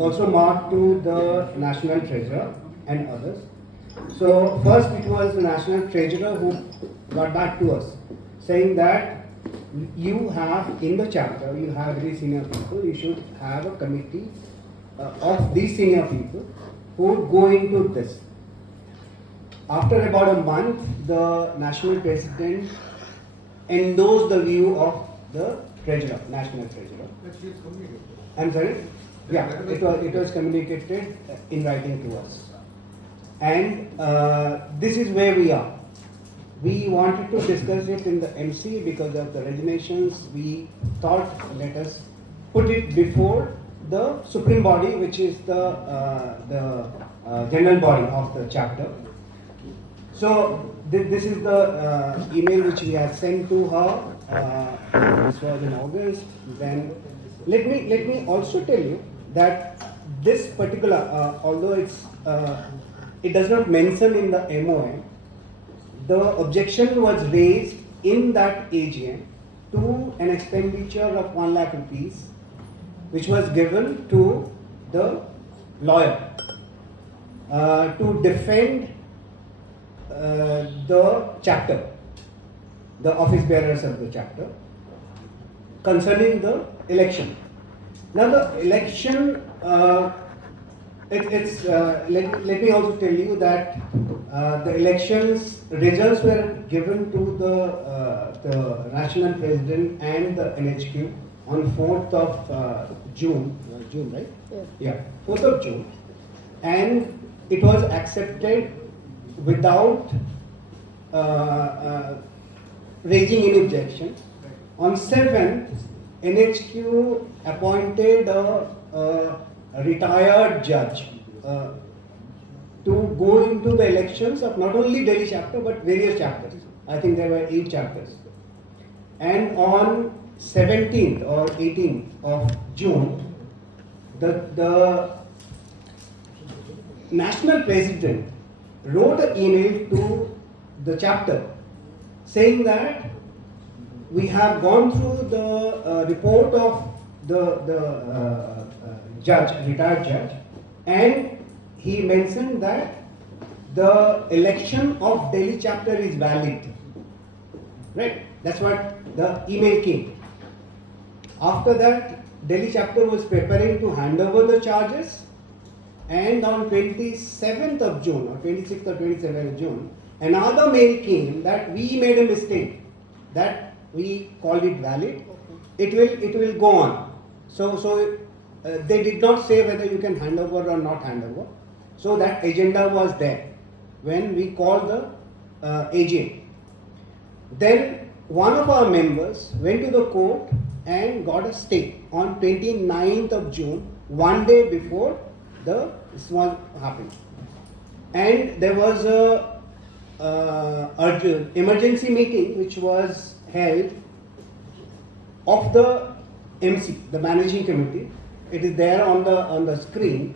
also marked to the National Treasurer and others. So first it was the National Treasurer who got back to us saying that you have in the chapter, you have very senior people, you should have a committee of these senior people who would go into this. After about a month, the National President endorsed the view of the Treasurer, National Treasurer. I'm sorry? Yeah, it was communicated in writing to us. And this is where we are. We wanted to discuss it in the MC because of the regulations. We thought let us put it before the supreme body, which is the general body of the chapter. So this is the email which we have sent to her. This was in August. Then let me also tell you that this particular, although it does not mention in the MOM, the objection was raised in that AGM to an expenditure of 1 lakh rupees, which was given to the lawyer to defend the chapter, the office bearers of the chapter, concerning the election. Now the election, let me also tell you that the elections results were given to the National President and the NHQ on 4th of June, right? Yeah, 4th of June, and it was accepted without raising any objection. On 7th, NHQ appointed a retired judge to go into the elections of not only Delhi chapter but various chapters. I think there were 8 chapters. And on 17th or 18th of June, the National President wrote an email to the chapter saying that we have gone through the report of the judge, retired judge, and he mentioned that the election of Delhi chapter is valid. Right? That's what the email came. After that, Delhi chapter was preparing to hand over the charges, and on 27th of June or 26th or 27th of June, another mail came that we made a mistake, that we called it valid. It will go on. So they did not say whether you can hand over or not hand over. So that agenda was there when we called the AGM. Then one of our members went to the court and got a stay on 29th of June, one day before this was happened. And there was a emergency meeting which was held of the MC, the managing committee. It is there on the screen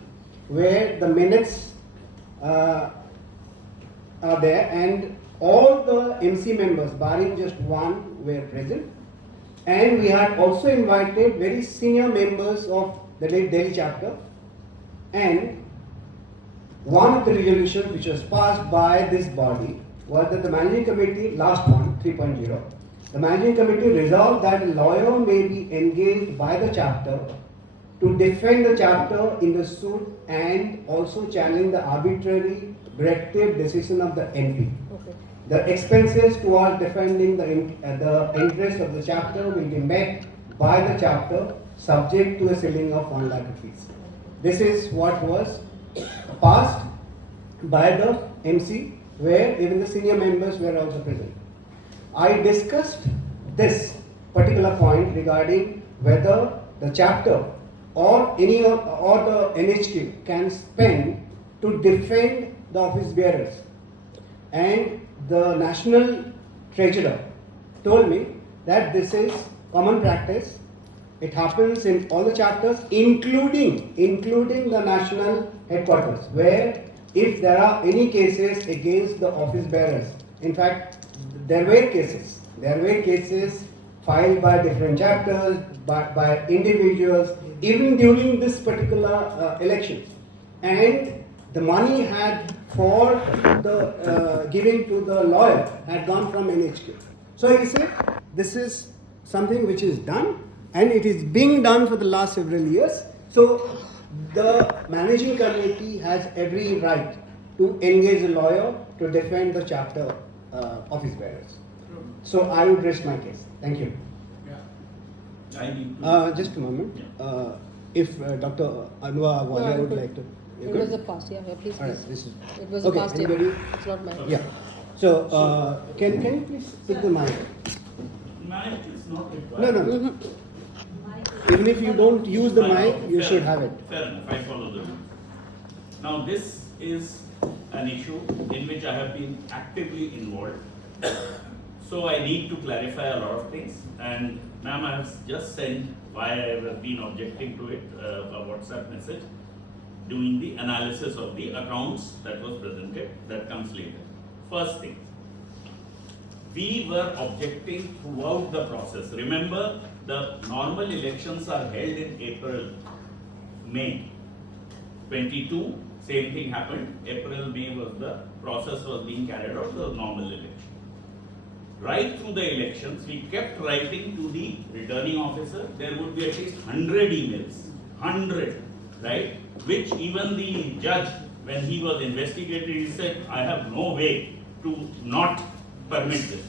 where the minutes are there, and all the MC members, barring just one, were present. And we had also invited very senior members of the Delhi chapter. And one of the resolutions which was passed by this body was that the managing committee, last one, 3.0, the managing committee resolved that a lawyer may be engaged by the chapter to defend the chapter in the suit and also challenge the arbitrary directive decision of the MP. Okay. The expenses towards defending the interest of the chapter will be met by the chapter subject to a ceiling of 1 lakh rupees. This is what was passed by the MC, where even the senior members were also present. I discussed this particular point regarding whether the chapter or the NHQ can spend to defend the office bearers. And the National Treasurer told me that this is common practice. It happens in all the chapters, including the national headquarters, where if there are any cases against the office bearers, in fact, there were cases filed by different chapters, by individuals, even during this particular elections. And the money had for the giving to the lawyer had gone from NHK. So he said, this is something which is done, and it is being done for the last several years. So the managing committee has every right to engage a lawyer to defend the chapter office bearers. So I would rest my case. Thank you. Yeah. I need Just a moment. If Dr. Anwa Walia would like to. It was a past, yeah, please, All right, please. this is. It was Okay, a past, anybody? yeah. It's not mine. Yeah. So can you please pick the mic? mic is not required. No, no, no. Even if you don't use the mic, you should have it. Fair enough, I follow the rules. Now this is an issue in which I have been actively involved. So I need to clarify a lot of things, and ma'am, I have just sent why I have been objecting to it, a WhatsApp message, doing the analysis of the accounts that was presented, that comes later. First thing, we were objecting throughout the process. Remember, the normal elections are held in April, May. 22, same thing happened. April, May was the process was being carried out, the normal election. Right through the elections, we kept writing to the returning officer. There would be at least 100 emails, 100, right? Which even the judge, when he was investigated, he said, I have no way to not permit this.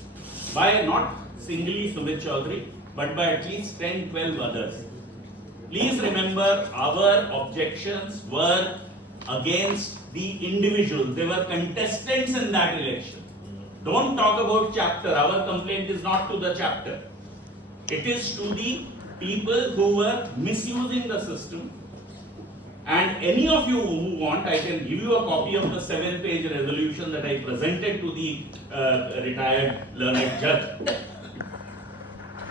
By not singly Sumit Chaudhary, but by at least 10, 12 others. Please remember, our objections were against the individuals. They were contestants in that election. Don't talk about chapter. Our complaint is not to the chapter. It is to the people who were misusing the system. And any of you who want, I can give you a copy of the 7-page resolution that I presented to the retired learned judge.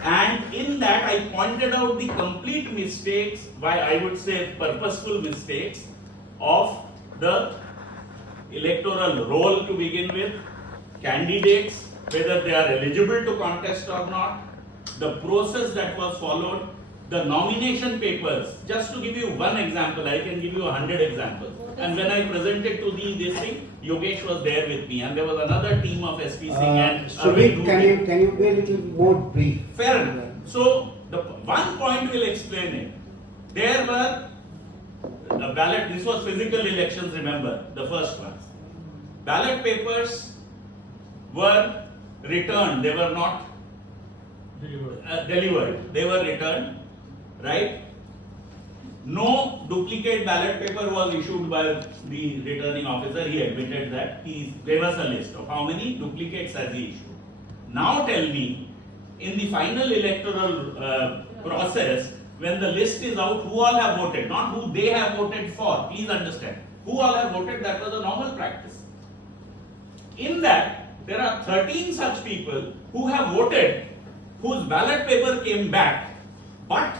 And in that, I pointed out the complete mistakes, why I would say purposeful mistakes, of the electoral roll to begin with, candidates, whether they are eligible to contest or not, the process that was followed, the nomination papers. Just to give you one example, I can give you 100 examples. And when I presented to this thing, Yogesh was there with me, and there was another team of SP Singh and Sumit, can you be a little more brief? Fair enough. So the one point will explain it. There were the ballot. This was physical elections. Remember the first ones. Ballot papers were returned. They were not delivered. They were returned. Right? No duplicate ballot paper was issued by the returning officer. He admitted that. He gave us a list of how many duplicates has he issued. Now tell me, in the final electoral process, when the list is out, who all have voted, not who they have voted for. Please understand. Who all have voted, that was a normal practice. In that, there are 13 such people who have voted, whose ballot paper came back, but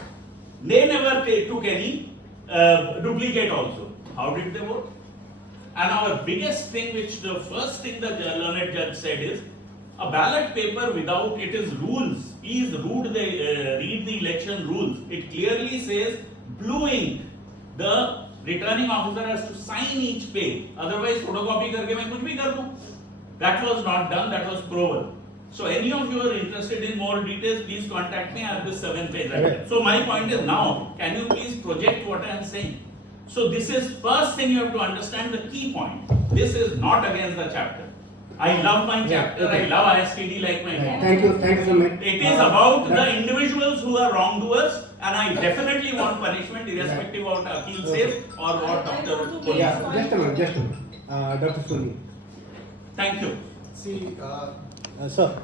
they never took any duplicate also. How did they vote? And our biggest thing, which the first thing the learned judge said is, a ballot paper without, it is rules. Please read the election rules. It clearly says blue ink. The returning officer has to sign each page. Otherwise, photocopy karke main kuch bhi kar दूं. That was not done. That was proven. So any of you are interested in more details, please contact me. I have this 7-page. Right. So my point is now, can you please project what I am saying? So this is first thing you have to understand, the key point. This is not against the chapter. I love my chapter. I love ISTD like my mom. Thank you, Sumit. It is about the individuals who are wrongdoers, and I definitely want punishment, irrespective of what Akil says or what Dr. Police. Yeah, just a minute. Dr. Suni. Thank you. See, Sir.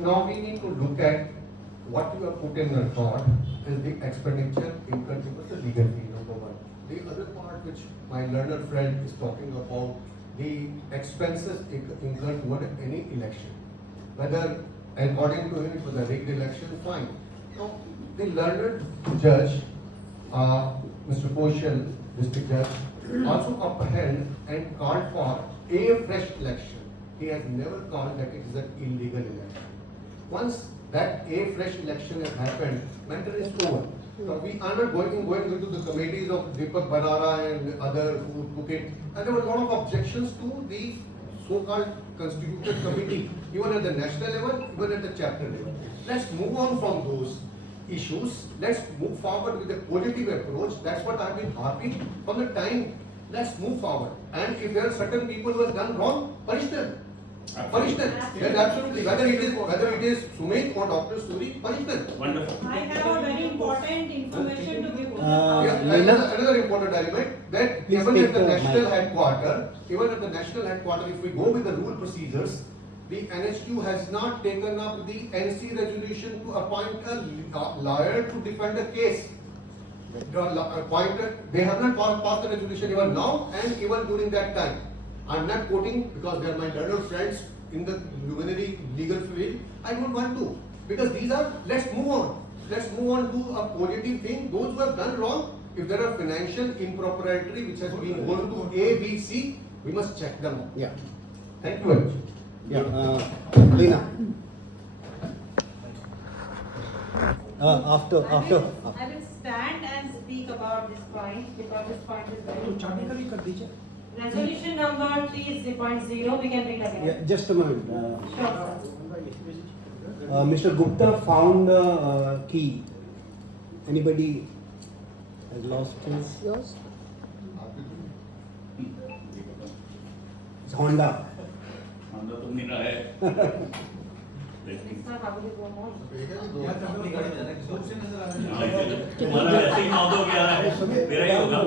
now we need to look at what you have put in the record is the expenditure incurred towards the legal fee, number one. The other part which my learned friend is talking about, the expenses incurred toward any election. Whether according to him it was a rigged election, fine. Now, the learned judge, Mr. Koshal, district judge, also upheld and called for a fresh election. He has never called that it is an illegal election. once that a fresh election has happened, matter is over. We are not going into the committees of Deepak Barara and other who took it, and there were a lot of objections to the so-called constituted committee, even at the national level, even at the chapter level. Let's move on from those issues. Let's move forward with a positive approach. That's what I've been harping from the time. Let's move forward. And if there are certain people who have done wrong, punish them. Punish them. Yes, absolutely. Whether it is Sumit or Dr. Suri, punish them. Wonderful. I have a very important information to give. Another important element that Please even take at the the national mic. headquarters, if we go with the rule procedures, the NHQ has not taken up the NC resolution to appoint a lawyer to defend a case. They have not passed the resolution even now and even during that time. I'm not quoting because they are my learned friends in the luminary legal field. I don't want to, because these are, let's move on. Let's move on to a positive thing. Those who have done wrong, if there are financial impropriety which has been gone to A, B, C, we must check them out. Yeah, Thank you very much. yeah, Lena. After. I will stand and speak about this point because this point is very important. Resolution number 3.0, we can read again. Yeah, just a moment. Sure, sir. Mr. Gupta found a key. Anybody has lost his? Yours? It's Honda. Honda तो मेरा है. Sir, how will you go on? तुम्हारा वैसे ही 9 हो गया है. मेरा ही होगा.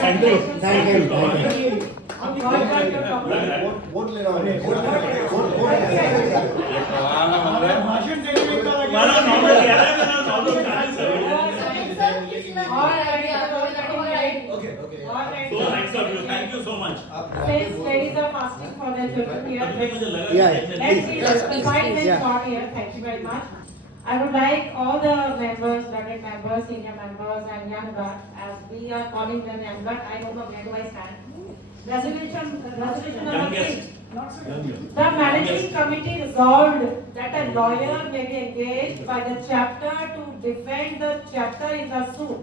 Thank you. Thank you. Vote लेना हमारा 9 हो गया है. मेरा 9 हो गया है. So nice of you. Thank you so much. Since ladies are fasting for their children here, अभी मुझे लगा Yeah, कि let's see the five men Yeah. short here. Thank you very much. I would like all the members, learned members, senior members, and young blood, as we are calling them young blood. I don't know where do I stand. Resolution number 3. Youngest. The managing committee resolved that a lawyer may be engaged by the chapter to defend the chapter in the suit,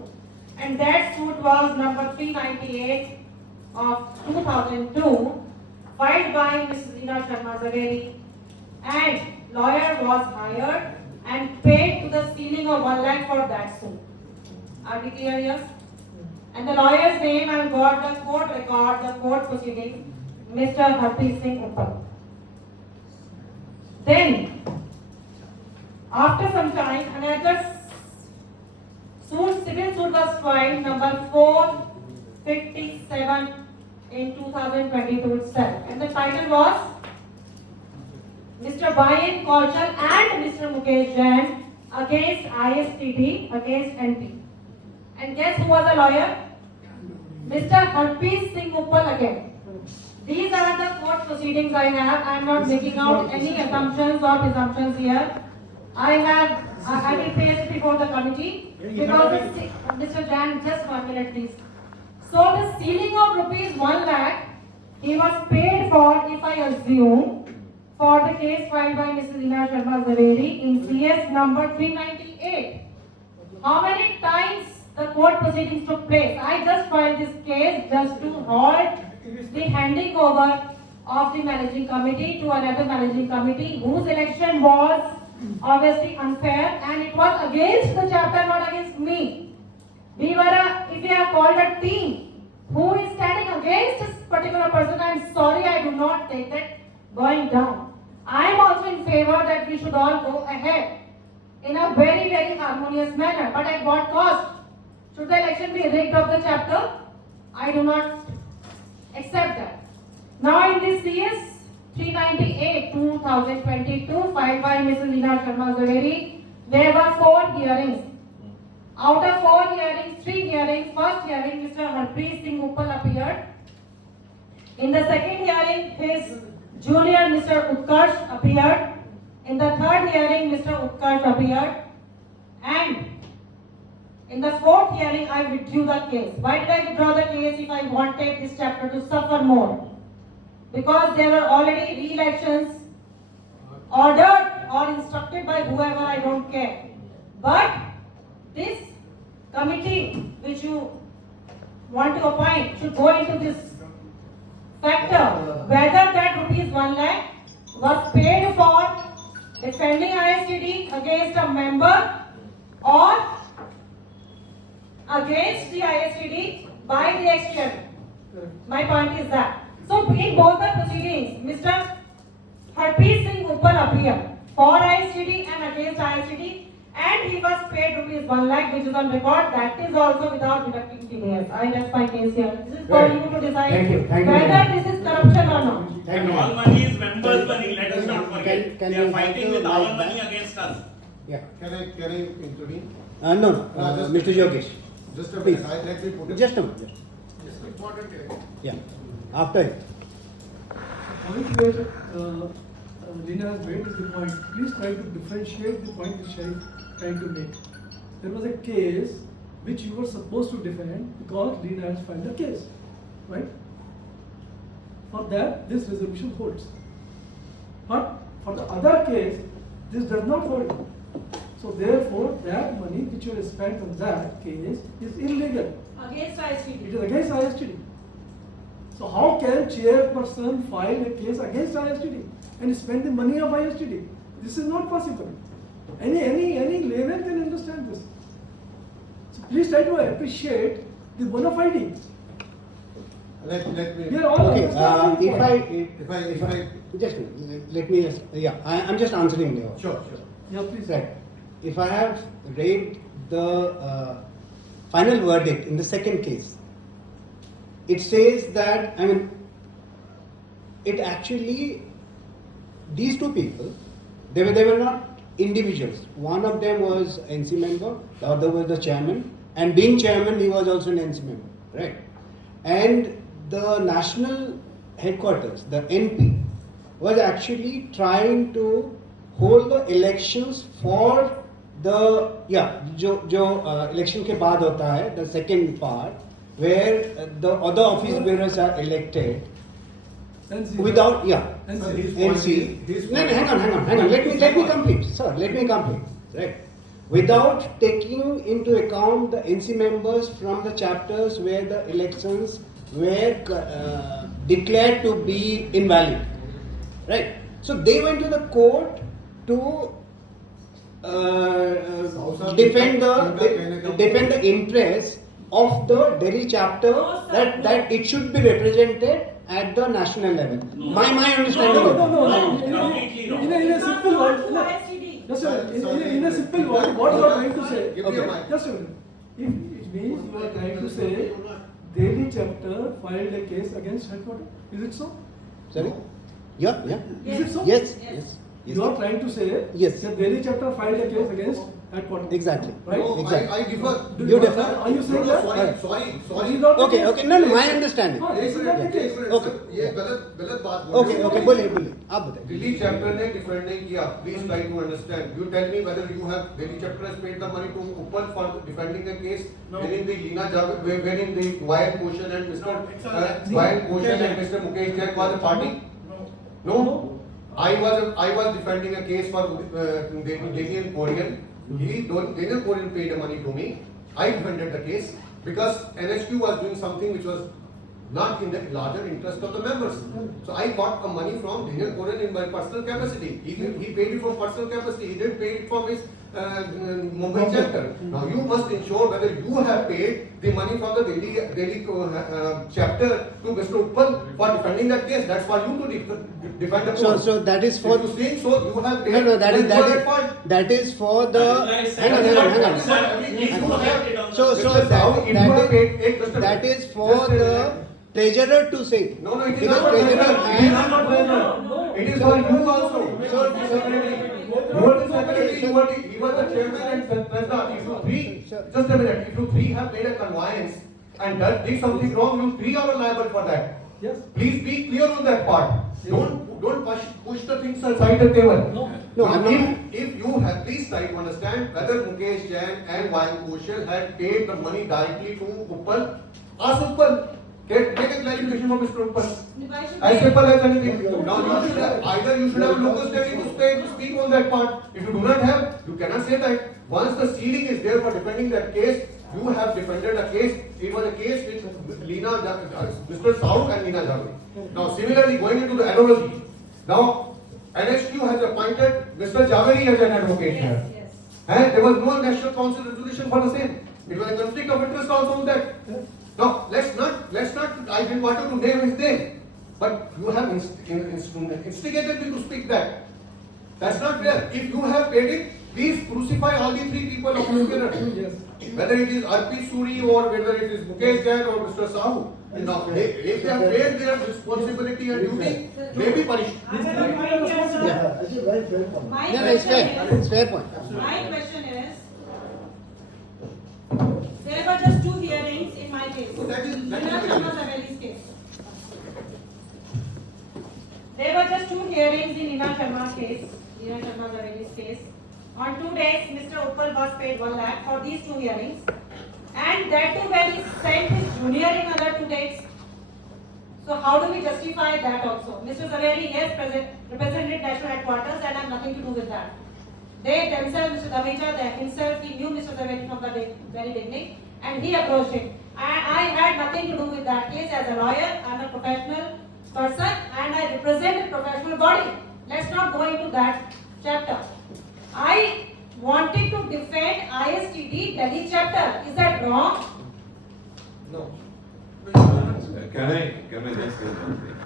and that suit was number 398 of 2002, filed by Mrs. Ina Sharma Zaveri, and lawyer was hired and paid to the ceiling of 1 lakh for that suit. Are we clear here? And the lawyer's name, I got the court record, the court proceeding, Mr. Harpreet Singh Uppal. Then, after some time, another suit, civil suit was filed, number 457 in 2022 itself. And the title was Mr. Bayan Kaushal and Mr. Mukesh Jain against ISTD, against NP. And guess who was the lawyer? Mr. Harpreet Singh Uppal again. These are the court proceedings I have. I am not making out any assumptions or presumptions here. I will place it before the committee because Mr. Jain, just 1 minute please. So the ceiling of rupees 1 lakh, he was paid for, if I assume, for the case filed by Mrs. Ina Sharma Zaveri in CS number 398. How many times the court proceedings took place? I just filed this case just to halt the handing over of the managing committee to another managing committee whose election was obviously unfair, and it was against the chapter, not against me. If we are called a team who is standing against this particular person, I am sorry, I do not take that going down. I am also in favor that we should all go ahead in a very, very harmonious manner. But at what cost? Should the election be rigged of the chapter? I do not accept that. Now in this CS 398 2022 filed by Mrs. Ina Sharma Zaveri, there were 4 hearings. Out of 4 hearings, 3 hearings, first hearing Mr. Harpreet Singh Uppal appeared. In the second hearing, his junior Mr. Utkarsh appeared. In the third hearing, Mr. Utkarsh appeared. And in the 4th hearing, I withdrew the case. Why did I withdraw the case if I wanted this chapter to suffer more? because there were already re-elections ordered or instructed by whoever, I don't care. But this committee which you want to appoint should go into this factor, whether that rupees 1 lakh was paid for defending ISTD against a member or against the ISTD by the ex-chairman. My point is that. So in both the proceedings, Mr. Harpreet Singh Uppal appeared for ISTD and against ISTD, and he was paid rupees 1 lakh, which is on record. That is also without deducting TDS. I rest my case here. This is for Right. you to decide Thank you. Thank you. whether this is corruption or not. Thank And you. all money is members' money, let us not forget. Can They you are fighting have with the our mic money back? against us. Yeah. Can I intervene? No, Just- Mr. Yogesh. Just a Please. minute, let me put it. Just a minute. It's important here. Yeah. After it. Point where Lina has made is the point. Please try to differentiate the point which I am trying to make. There was a case which you were supposed to defend because Lina has filed a case, right? For that, this resolution holds. But for the other case, this does not hold. So therefore, that money which you have spent on that case is illegal. Against It ISTD. is against ISTD. So how can chairperson file a case against ISTD and spend the money of ISTD? This is not possible. Any layman can understand this. So please try to appreciate the bona fide. Let me. We are all Okay, understanding the If point. I, just a minute, let me just, yeah, I'm just answering you. sure. Yeah, please. Right. If I have read the final verdict in the second case, it says that, I mean, it actually, these two people, they were not individuals. One of them was NC member, the other was the chairman, and being chairman, he was also an NC member, right? And the national headquarters, the NP, was actually trying to hold the elections for the, yeah, जो election के बाद होता है, the second part, where the other office bearers are elected NC. without, yeah, NC. His point NC. is- No, no, hang on. Let me complete, sir. Let me complete. Right. Without taking into account the NC members from the chapters where the elections were declared to be invalid. Right. So they went to the court to defend the interest of the Delhi chapter that it should be represented at the national level. No. My understanding. No. Completely wrong. In a simple word, Not to ISTD. just a minute. In a simple word, what you are trying to say? Give me a mic. Just a minute. If it means you are trying to say Delhi chapter filed a case against headquarters, is it so? Sorry? Yeah. Is it so? Yes. You are trying to say Yes. that Delhi chapter filed a case against headquarters. Exactly. Right? No, Exactly. I differ. You differ? Are you saying No, that? sorry. This is not the Okay. case. No, my understanding. हाँ, this is not the case. Okay. ये गलत बात बोल रहे हो। Okay. बोलिए आप बताइए. Delhi chapter ने डिफेंड नहीं किया. Please try to understand. You tell me whether you have Delhi chapter has paid the money to Uppal for defending a case No. wherein the Leena Javed, wherein the Wayan Koshan and Mr. Wayan Koshan and Mr. Mukesh Jain was a party. No. I was defending a case for Daniel Korean. Daniel Korean paid the money to me. I defended the case because NHQ was doing something which was not in the larger interest of the members. So I got the money from Daniel Korean in my personal capacity. He paid it from personal capacity. He didn't pay it from his Mumbai chapter. Now you must ensure whether you have paid the money from the Delhi chapter to Mr. Uppal for defending that case. That's for you to defend the court. So that is for. If you think so, you have paid. No, then you are at fault. that is for the. That is why I said Hang that on. Please You do have- have it on the- So Just now, if you have paid, just a that minute. is for Just a the minute. treasurer to say. No, it is Because not for treasurer treasurer. It is not for treasurer. It is for you also. So, secretary. You are the secretary. You are the chairman and president. If you three, just a minute. If you three have made a conveyance and did something wrong, you three are liable for that. Yes. Please be clear on that part. Don't push the things aside the table. No. No, Now, I'm not- if you have, please try to understand whether Mukesh Jain and Wayan Koshal had paid the money directly to Uppal. Ask Uppal. Make a clarification for Mr. Uppal. Negotiation. As simple as anything. Now you should have, either you should have local standing to speak on that part. If you do not have, you cannot say that. Once the ceiling is there for defending that case, you have defended a case. It was a case with Mr. Sauk and Leena Javeri. Now similarly going into the analogy. Now NHQ has appointed Mr. Javeri as an advocate here. Yes, yes. And there was no national council resolution for the same. It was a conflict of interest also on that. Now, let's not, I didn't want to name his name, but you have instigated me to speak that. That's not fair. If you have paid it, please crucify all the three people of this mirror. Yes. Whether it is Arpit Suri or whether it is Mukesh Jain or Mr. Sahu. Now, if they have paid their responsibility and duty, they be punished. I have a point here, sir. Yeah, this is very fair point. My Yeah, it's question fair. is- It's fair point. My question is, there were just 2 hearings in my case. So that is- Leena Sharma Zaveri's case. There were just 2 hearings in Leena Sharma's case, Leena Sharma Zaveri's case. On 2 days, Mr. Uppal was paid 1 lakh for these 2 hearings. And that too when he sent his junior in other 2 dates. So how do we justify that also? Mr. Zaveri, yes, represented national headquarters and have nothing to do with that. They themselves, Mr. Dameja, himself, he knew Mr. Zaveri from the very beginning and he approached him. I had nothing to do with that case as a lawyer. I am a professional person and I represent a professional body. Let's not go into that chapter. I wanted to defend ISTD Delhi chapter. Is that wrong? No. Can I just say one thing?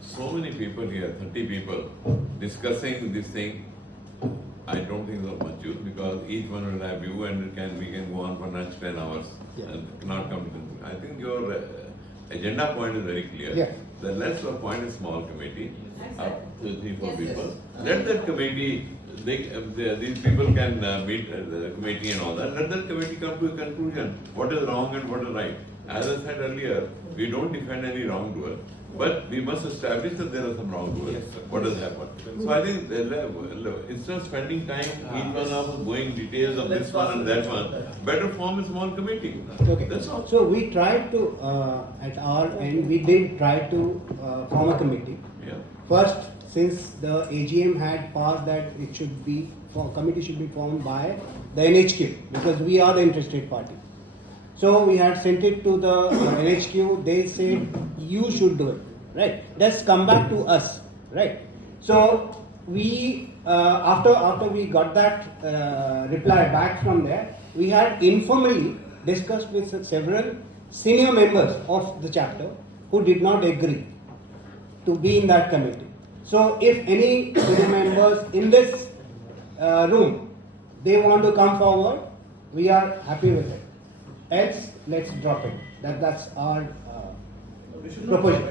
So many people here, 30 people, discussing this thing, I don't think so much use because each one will have view and we can go on for next 10 hours and cannot come to this. I think your agenda point is very clear. Yeah. Then let's appoint a small committee, up to 3-4 Yes, people. yes. Let that committee, these people can meet the committee and all that. Let that committee come to a conclusion. What is wrong and what is right. As I said earlier, we don't defend any wrongdoer, but we must establish that there are some wrongdoers. What has happened? So I think instead of spending time each one of us going details of this one and that one, better form a small committee. Okay. That's all. So we tried to, at our end, we did try to form a committee. Yeah. First, since the AGM had passed that it should be, committee should be formed by the NHQ because we are the interested party. So we had sent it to the NHQ. They said you should do it, right? Let's come back to us, right? So we after we got that reply back from there, we had informally discussed with several senior members of the chapter who did not agree to be in that committee. So if any senior members in this room, they want to come forward, we are happy with it. Else, let's drop it. That's our proposal.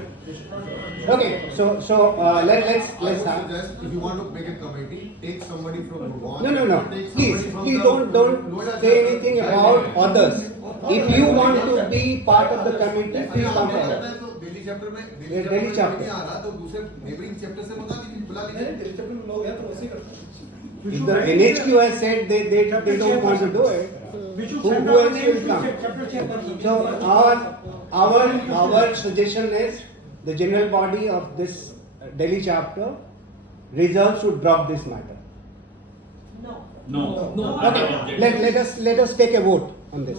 Okay, so let's I would have. suggest if you want to make a committee, take somebody from Bhuvan. No. Take Please somebody from don't Noida say chapter. anything about others. If you want to be part of the committee, please come forward. तो Delhi chapter में ये Delhi chapter। नहीं आ रहा तो दूसरे neighbouring chapter से बुला लीजिए If the NHQ has said they don't want to do it, who else will come? So our suggestion is the general body of this Delhi chapter resolves to drop this matter. No. No. Okay, let us take a vote on this.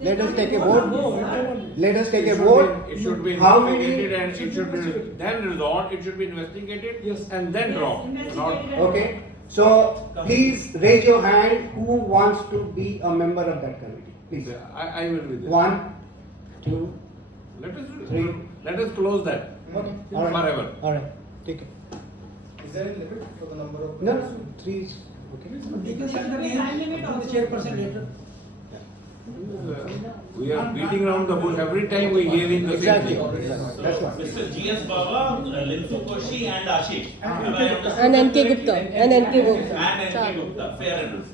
Let us take a vote. Let us take a vote. It should be How many? investigated and it should be then resolved, it should be investigated Yes. and then dropped. Not- Okay. So please raise your hand who wants to be a member of that committee. Please. I will be there. 1, 2. Three. Let us close that. Okay. All right. Forever. All right. Take it. Is there a limit for the number of? No, 3 is okay. You can send the name of the chairperson later. We are beating around the bush every time we hear in the same Exactly. thing. That's right. Mr. G.S. Baba, Lintu Koshi and Ashish. Have I understood And NK correctly? Gupta. And NK Gupta. And NK Gupta, fair enough.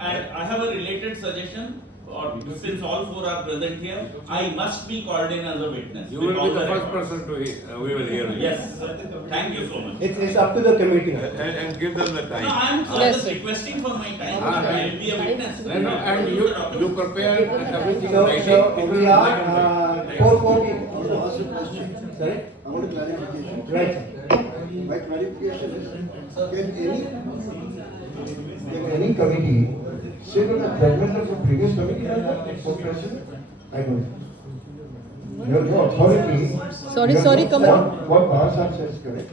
And I have a related suggestion, or since all 4 are present here, I must be called in as a witness. You with will all be the first records. person to hear, we will hear. you. Yes, thank you so much. It's up to the committee. And give them the No, time. I'm Yes, just sir. requesting for my time. Ah, I will be a witness. And you prepare everything. So writing. we are 4 people. Sorry? I want a clarification. Right, sir. My clarification is, can any committee sit on a judgment of the previous committee member for president? I don't know. Your authority. Sorry, come in. What Bharat says is correct,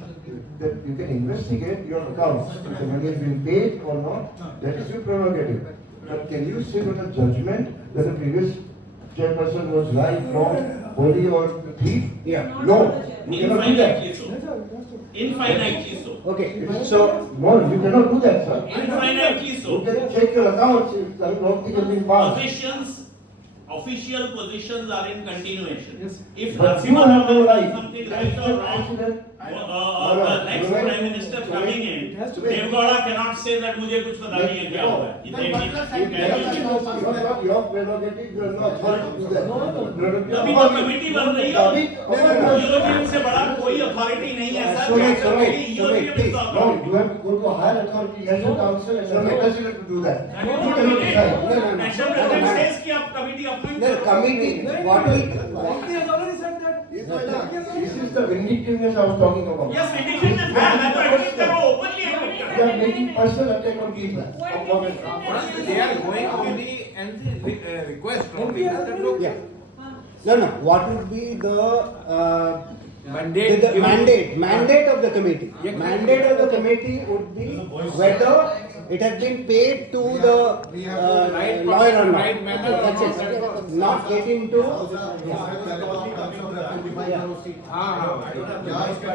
that you can investigate your accounts, if the money has been paid or not, that is your prerogative. But can you sit on a judgment that the previous chairperson was right, wrong, holy or thief? Yeah. No, you cannot do that. Infinitely so. Infinitely so. Okay, so, No, you cannot do that, sir. Infinitely so. You can check your accounts if the wrong thing has been passed. Official positions are in continuation. Yes. If But you Narasimha have no Rao right. does something right or wrong, the next Prime Minister coming in, Devgowda cannot say that मुझे कुछ पता नहीं है क्या हुआ है. Your prerogative, you have no authority to do that. तभी तो कमेटी बन रही है. EOGM से बड़ा कोई अथॉरिटी नहीं है sir. EOGM is the No, authority. you have to go to a higher authority, national council, and the president to do that. And You you cannot committed. decide. National President says कि आप committee appoint the करो. committee, what will, Mufti has already said that. This is the vindictiveness I was talking about. Yes, vindictiveness है. मैं तो admit कर रहा हूँ, openly admit कर You रहा are making personal attack on people. They are going on the request only. yeah. No, what would be the Mandate the given. mandate of the committee? Mandate of the committee would be whether it has been paid to the lawyer or not. Right manner. That's it. Not get into.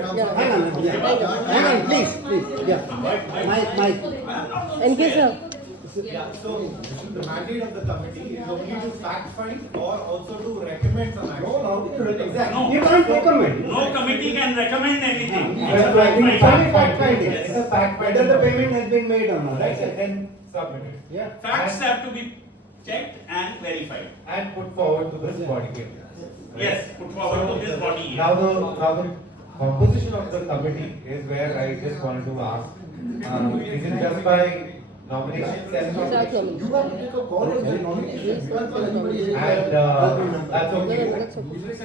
Hang on, please, yeah. Mike. In case of, Yeah, so the mandate of the committee is only to fact find or also to recommend some action. Exactly. No. You can't recommend. No committee can recommend anything. It's a fact finding. Yes. It's a fact whether the payment has been made or not. Right, That's it. then submitted. Yeah. Facts have to be checked and verified. And put forward to this body. Yes, put forward to this body. Now the composition of the committee is where I just wanted to ask. Is it just by nomination? exactly. You have to take a call on the nomination. You can't tell anybody. And that's okay.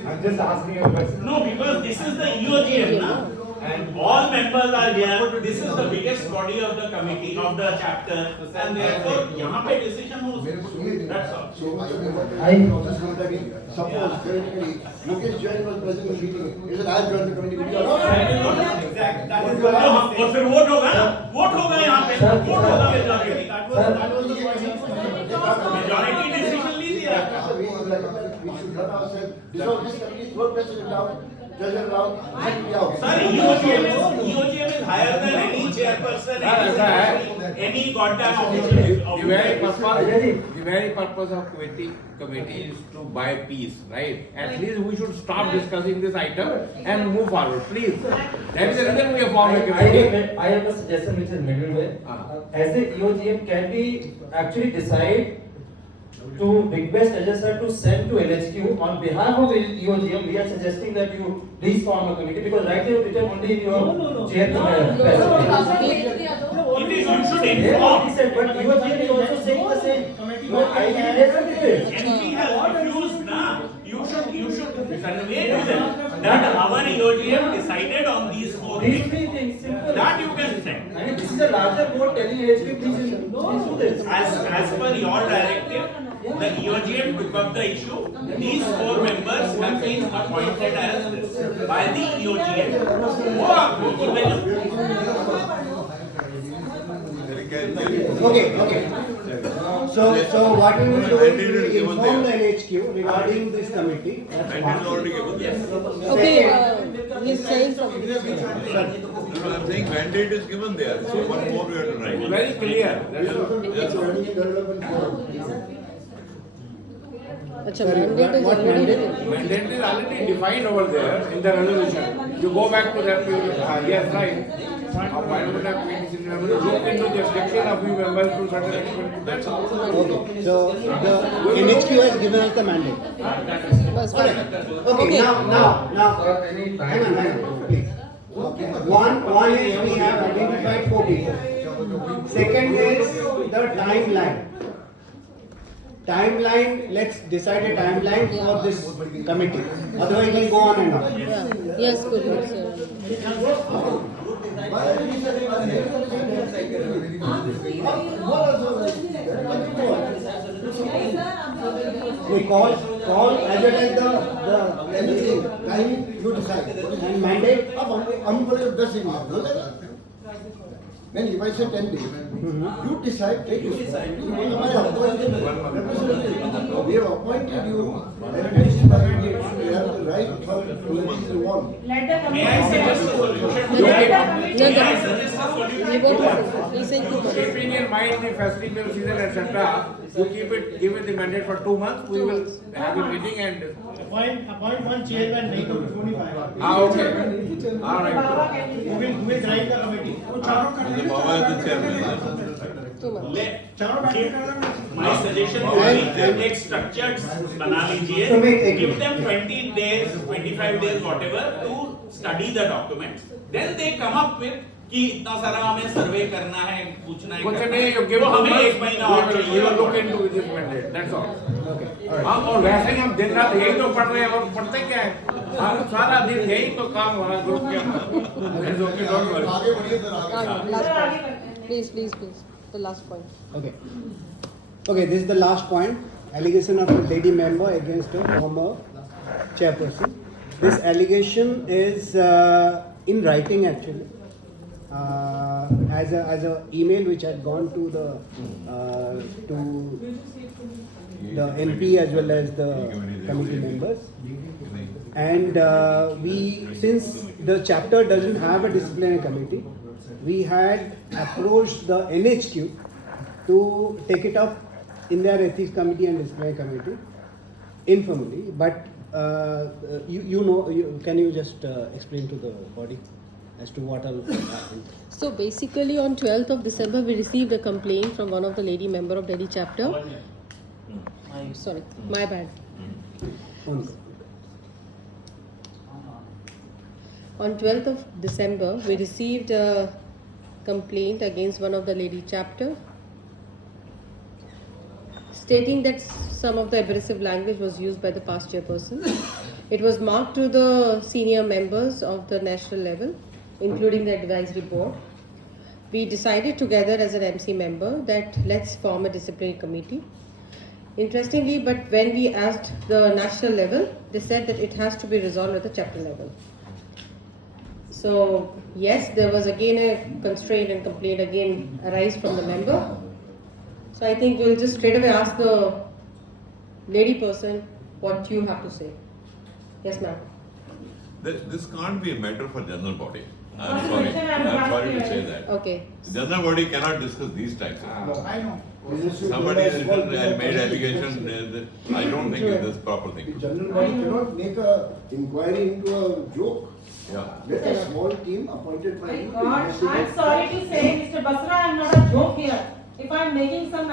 I'm just asking a question. No, because this is the EOGM, na? And all members are here. This is the biggest body of the committee, of the chapter, and therefore यहाँ पे decision हो. That's all. So much of just come back in. Suppose theoretically, Mukesh Jain was present in the meeting. He said, I'll join the committee. Will you allow? Exactly. That is और फिर vote होगा ना? Vote होगा यहाँ पे. Vote होगा majority. That was the point. Majority decision लीजिए. We should let ourselves dissolve this committee, throw president out, judge it out, and be out. Sir, EOGM is higher than any chairperson, any goddamn official. The very purpose of committee is to buy peace, right? At least we should stop discussing this item and move forward, please. That is the reason we have formed a committee. I have a suggestion which is middle way. As a EOGM, can we actually decide to request adjuster to send to LHQ on behalf of EOGM? We are suggesting that you please form a committee because right here written only in your chair. It is, you should Yeah, inform. he said, but EOGM is also saying the same. No, I NP has refused, na? You should convey to them that our EOGM decided on these four These things. three things, simple. That you can send. I mean, this is a larger board telling LHQ, please do this. As per your directive, the EOGM took up the issue. These four members have been appointed as this by the EOGM. वो आपको email. Okay. So what we will do is we will inform the NHQ regarding this committee. That's Mandate is one. already given there. okay, he's saying something. No, I'm saying mandate is given there, so one more we have to write. Very clear. That is- It's already in development forum. Achha, mandate is already written. Mandate is already defined over there in the resolution. You go back to that, yes, right. Appointment of committee senior members, look into the section of few members to certain extent, that's all. Okay, so the NHQ has given us the mandate. Bas, Alright, bas. okay, now, hang on, please. One is we have identified 4 people. Second is the timeline. Let's decide a timeline for this committee. Otherwise we'll go on and on. Yeah. Yes, good, good, sir. We call as well as the anything, time you decide. And mandate? हम बोले 10 दिन हो जाएगा नहीं if I say 10 days you decide take it हमारे appointed representative we have appointed you and this is why you have the right authority to do what you want. Let the May I suggest a committee. solution? No, Let the no, committee. no. May I suggest a solution? You want to, he's saying 2 months. Keeping in mind the festival season, etc., you give it the mandate for 2 months, we will have a meeting and. Appoint one chairman, नहीं तो phone ही पाएगा. Okay. All right. Baba can do that. Who will drive the committee? The Baba is the chairman. 2 months. My suggestion would be एक structured बना लीजिए, give them 20 days, 25 days, whatever, to study the documents. Then they come up with कि इतना सारा हमें सर्वे करना है, पूछना है, कुछ करना नहीं, है, you give तो 2 हमें months, एक महीना और we चाहिए will look into this mandate, that's all. हम और वैसे ही हम दिन रात यही तो पढ़ रहे हैं और पढ़ते क्या है, सारा दिन यही तो काम हो रहा है ग्रुप के अंदर. It's okay, don't worry. Last point. Please, please, please. The last point. Okay. Okay, this is the last point. Allegation of a lady member against a former chairperson. This allegation is in writing actually. As a email which had gone to the MP as well as the committee members. And since the chapter doesn't have a disciplinary committee, we had approached the NHQ to take it up in their ethics committee and disciplinary committee informally. But can you just explain to the body as to what all happened? So basically on 12th of December, we received a complaint from one of the lady member of Delhi chapter. Sorry, my bad. On 12th of December, we received a complaint against one of the lady chapter stating that some of the abrasive language was used by the past chairperson. It was marked to the senior members of the national level, including the advisory board. We decided together as an MC member that let's form a disciplinary committee. Interestingly, but when we asked the national level, they said that it has to be resolved at the chapter level. So yes, there was again a constraint and complaint again arise from the member. So I think we'll just straight away ask the lady person what you have to say. Yes, ma'am. This can't be a matter for general body. I'm One sorry. question I will I'm ask sorry you. to say that. Okay. General body cannot discuss these types of things. I know. Somebody has written and made allegation, I don't think it is proper The thing. general body cannot make a inquiry into a joke. Yeah. Let a small team appointed by My you to God, investigate. I'm sorry to say, Mr. Basra, I'm not a joke here. If I'm making some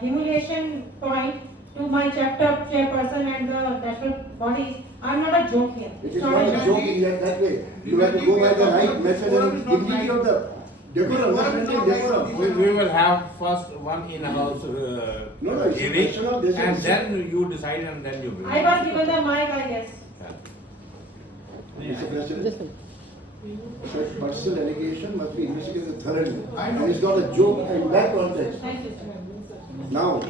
humiliation point to my chapter chairperson and the national bodies, I'm not a joke here. It is not a joke in that way. You have to go by the right method and dignity of the decorum, definitely decorum. We will have first one in-house No, it's a hearing, question of this and is- then you decide and then you bring. I was given the mic, I guess. Mr. President, Listen. such personal allegation must be investigated thoroughly. And it's not a joke in that context. Thank you, sir. Now,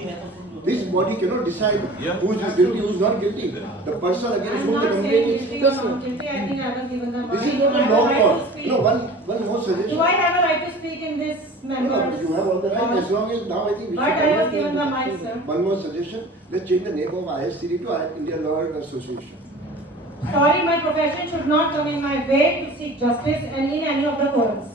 this body cannot decide Yeah. who is guilty, who is not guilty. The person against I'm whom the not saying complaint is. guilty or not guilty, I think I was given the mic. This is not I a have law right to court. speak. No, one more suggestion. Do I have a right to speak in this No, member? you have all the right as long as now I think we should. But I was given the mic, sir. One more suggestion, let's change the name of ISTD to Indian Lawyer Association. Sorry, my profession should not come in my way to seek justice and in any of the forums.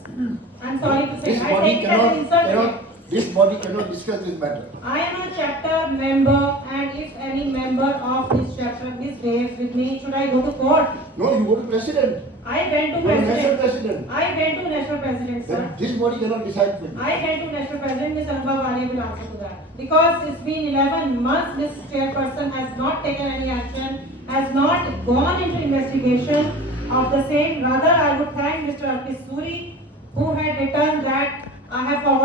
I'm sorry to say, This I body take it as an insult. this body cannot discuss this matter. I am a chapter member, and if any member of this chapter misbehaves with me, should I go to court? No, you go to president. I went to You are national president. president. I went to national president, sir. Then this body cannot decide for you. I went to national president, Ms. Anubha Wani will answer to that. Because it's been 11 months, this chairperson has not taken any action, has not gone into investigation of the same. Rather, I would thank Mr. Arpit Suri, who had written that I have forwarded